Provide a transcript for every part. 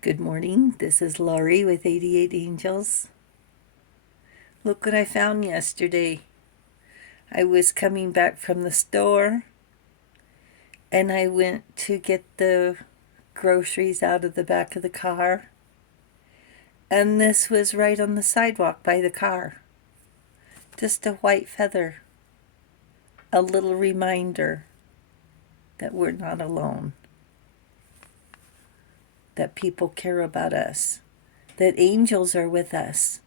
Good morning. This is Laurie with 88 Angels. Look what I found yesterday. I was coming back from the store and I went to get the groceries out of the back of the car. And this was right on the sidewalk by the car. Just a white feather. A little reminder that we're not alone. That people care about us. That angels are with us.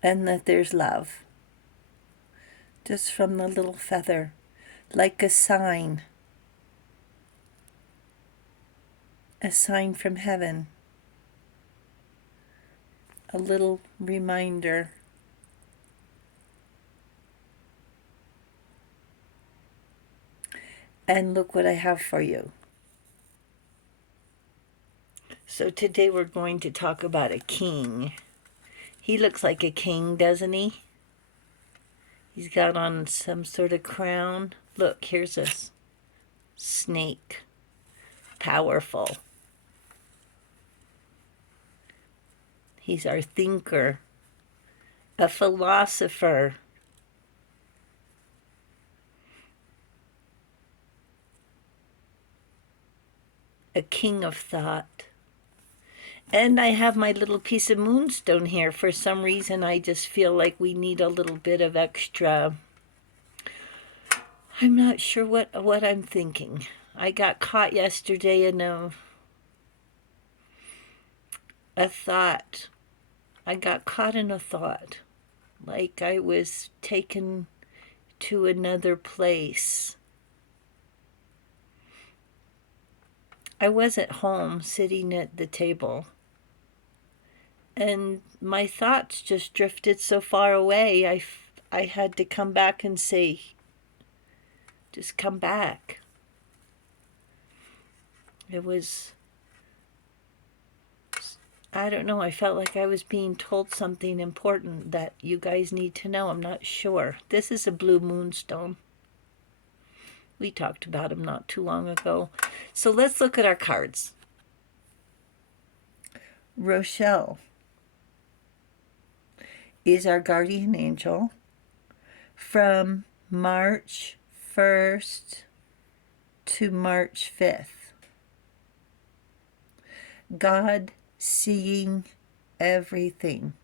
And that there's love. Just from the little feather, like a sign from heaven, a little reminder. And look what I have for you. So today we're going to talk about a king. He looks like a king, doesn't he? He's got on some sort of crown. Look, here's a snake. Powerful. He's our thinker, a philosopher. A king of thought. And I have my little piece of moonstone here. For some reason, I just feel like we need a little bit of extra. I'm not sure what I'm thinking. I got caught yesterday in a thought. I got caught in a thought. Like I was taken to another place. I was at home sitting at the table. And my thoughts just drifted so far away, I had to come back and say, just come back. It was, I don't know, I felt like I was being told something important that you guys need to know. I'm not sure. This is a blue moonstone. We talked about him not too long ago. So let's look at our cards. Rochelle is our guardian angel from March 1st to March 5th. God seeing everything.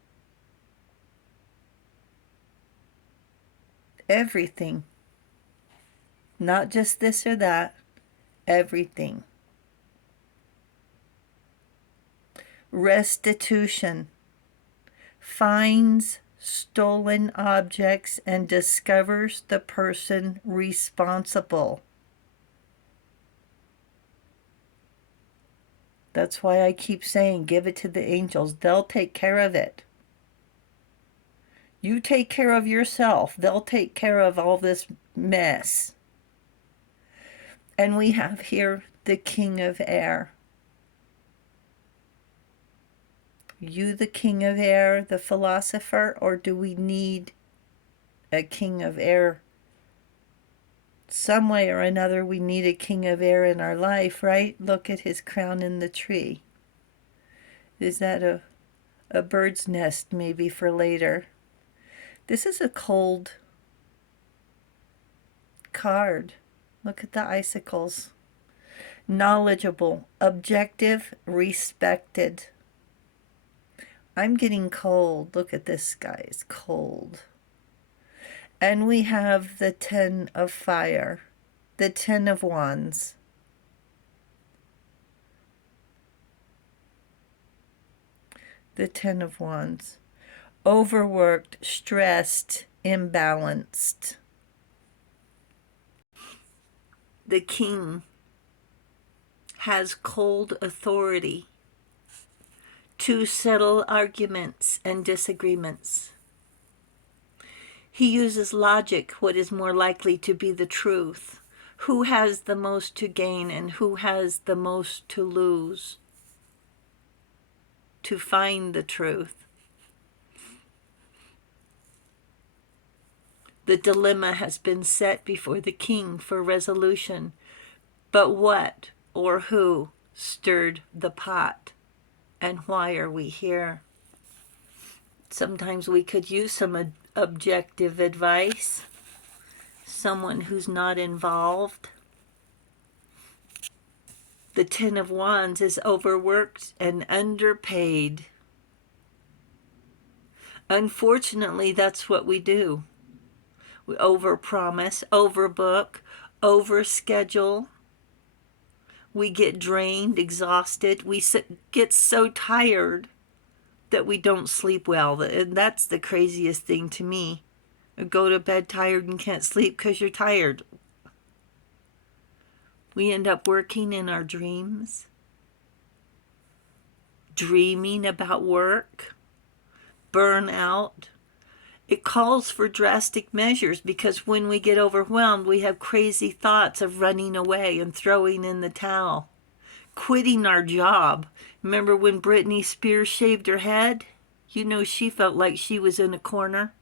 Everything. Not just this or that. Everything. Restitution. Finds stolen objects and discovers the person responsible. That's why I keep saying, give it to the angels. They'll take care of it. You take care of yourself. They'll take care of all this mess. And we have here the King of Air. You the King of Air, the philosopher, or do we need a King of Air? Some way or another we need a King of Air in our life, right? Look at his crown in the tree. Is that a bird's nest maybe for later? This is a cold card. Look at the icicles. Knowledgeable, objective, respected. I'm getting cold. Look at this, guys. Cold. And we have the 10 of fire, the 10 of wands. The 10 of wands. Overworked, stressed, imbalanced. The king has cold authority to settle arguments and disagreements. He uses logic, what is more likely to be the truth. Who has the most to gain and who has the most to lose? To find the truth. The dilemma has been set before the king for resolution. But what or who stirred the pot? And why are we here? Sometimes we could use some objective advice. Someone who's not involved. The Ten of Wands is overworked and underpaid. Unfortunately, that's what we do. We overpromise, overbook, overschedule. We get drained, exhausted. We get so tired that we don't sleep well. And that's the craziest thing to me. Go to bed tired and can't sleep because you're tired. We end up working in our dreams, dreaming about work, burnout. It calls for drastic measures because when we get overwhelmed, we have crazy thoughts of running away and throwing in the towel, quitting our job. Remember when Britney Spears shaved her head? You know, she felt like she was in a corner.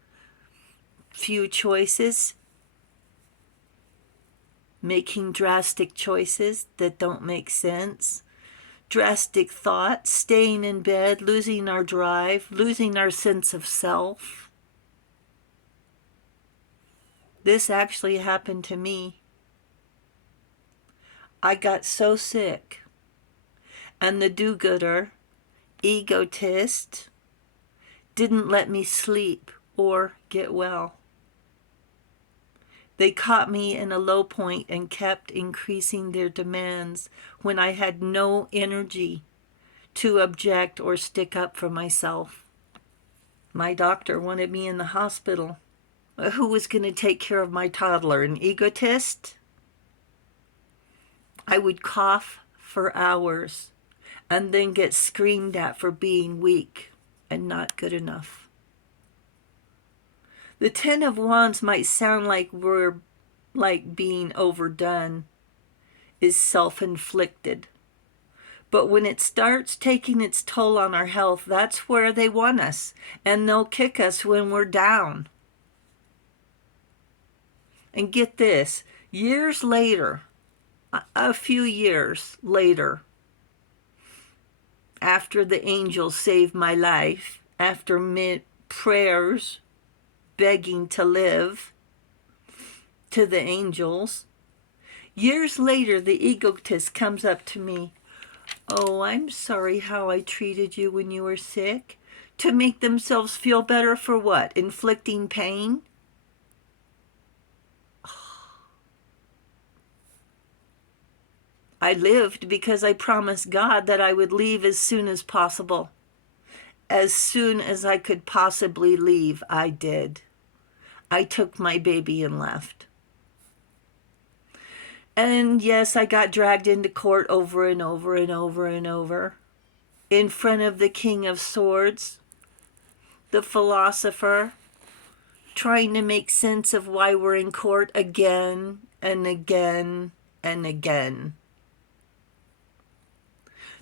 Few choices. Making drastic choices that don't make sense. Drastic thoughts, staying in bed, losing our drive, losing our sense of self. This actually happened to me. I got so sick, and the do-gooder, egotist, didn't let me sleep or get well. They caught me in a low point and kept increasing their demands when I had no energy to object or stick up for myself. My doctor wanted me in the hospital. Who was going to take care of my toddler? An egotist? I would cough for hours and then get screamed at for being weak and not good enough. The Ten of Wands might sound like we're like being overdone, is self-inflicted. But when it starts taking its toll on our health, that's where they want us, and they'll kick us when we're down. And get this, years later, a few years later, after the angels saved my life, after prayers, begging to live to the angels, years later the egotist comes up to me. Oh, I'm sorry how I treated you when you were sick. To make themselves feel better for what? Inflicting pain? I lived because I promised God that I would leave as soon as possible. As soon as I could possibly leave, I did. I took my baby and left. And yes, I got dragged into court over and over and over and over. In front of the King of Swords, the philosopher, trying to make sense of why we're in court again and again and again.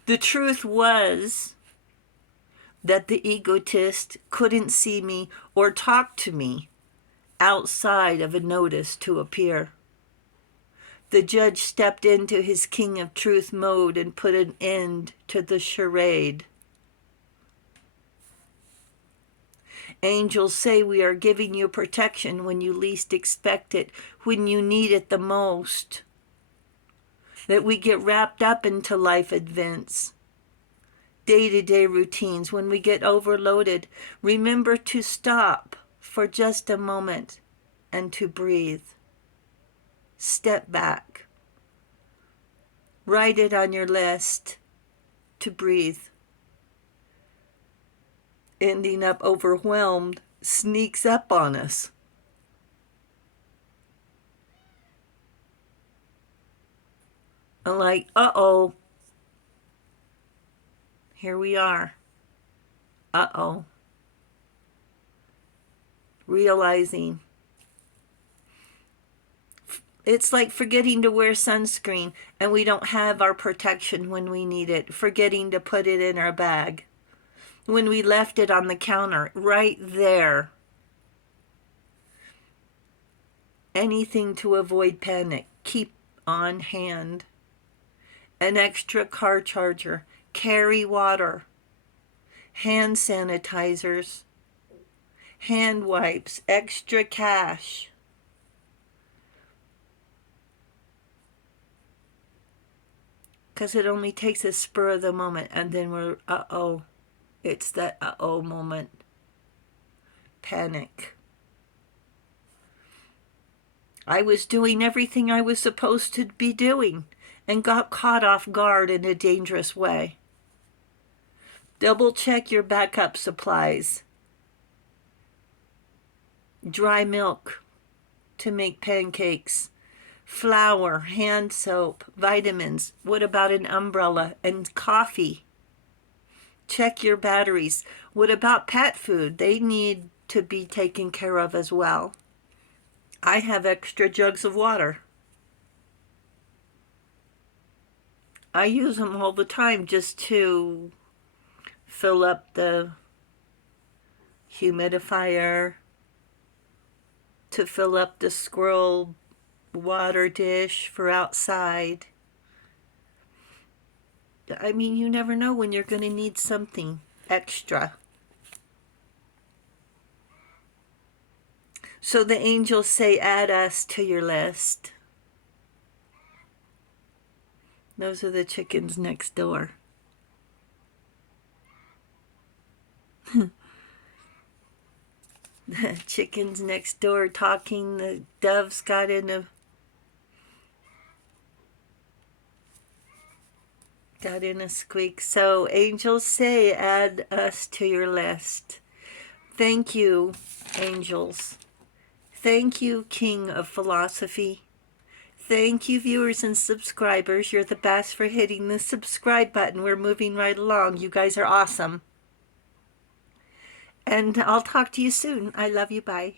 The truth was that the egotist couldn't see me or talk to me outside of a notice to appear. The judge stepped into his King of Truth mode and put an end to the charade. Angels say we are giving you protection when you least expect it, when you need it the most. That we get wrapped up into life events, day-to-day routines. When we get overloaded, remember to stop for just a moment and to breathe. Step back. Write it on your list to breathe. Ending up overwhelmed sneaks up on us. I'm like, uh-oh. Here we are. Uh-oh. Realizing. It's like forgetting to wear sunscreen and we don't have our protection when we need it. Forgetting to put it in our bag. When we left it on the counter, right there. Anything to avoid panic. Keep on hand. an extra car charger, carry water, hand sanitizers, hand wipes, extra cash. Because it only takes a spur of the moment, and then we're, uh-oh. It's that uh-oh moment. Panic. I was doing everything I was supposed to be doing and got caught off guard in a dangerous way. Double check your backup supplies. Dry milk to make pancakes. Flour, hand soap, vitamins. What about an umbrella and coffee? Check your batteries. What about pet food? They need to be taken care of as well. I have extra jugs of water. I use them all the time just to fill up the humidifier, to fill up the squirrel water dish for outside. I mean, you never know when you're going to need something extra. So the angels say, add us to your list. Those are the chickens next door. The chickens next door talking. The doves got in a squeak. So angels say, add us to your list. Thank you, angels. Thank you, King of Philosophy. Thank you, viewers and subscribers. You're the best for hitting the subscribe button. We're moving right along. You guys are awesome. And I'll talk to you soon. I love you. Bye.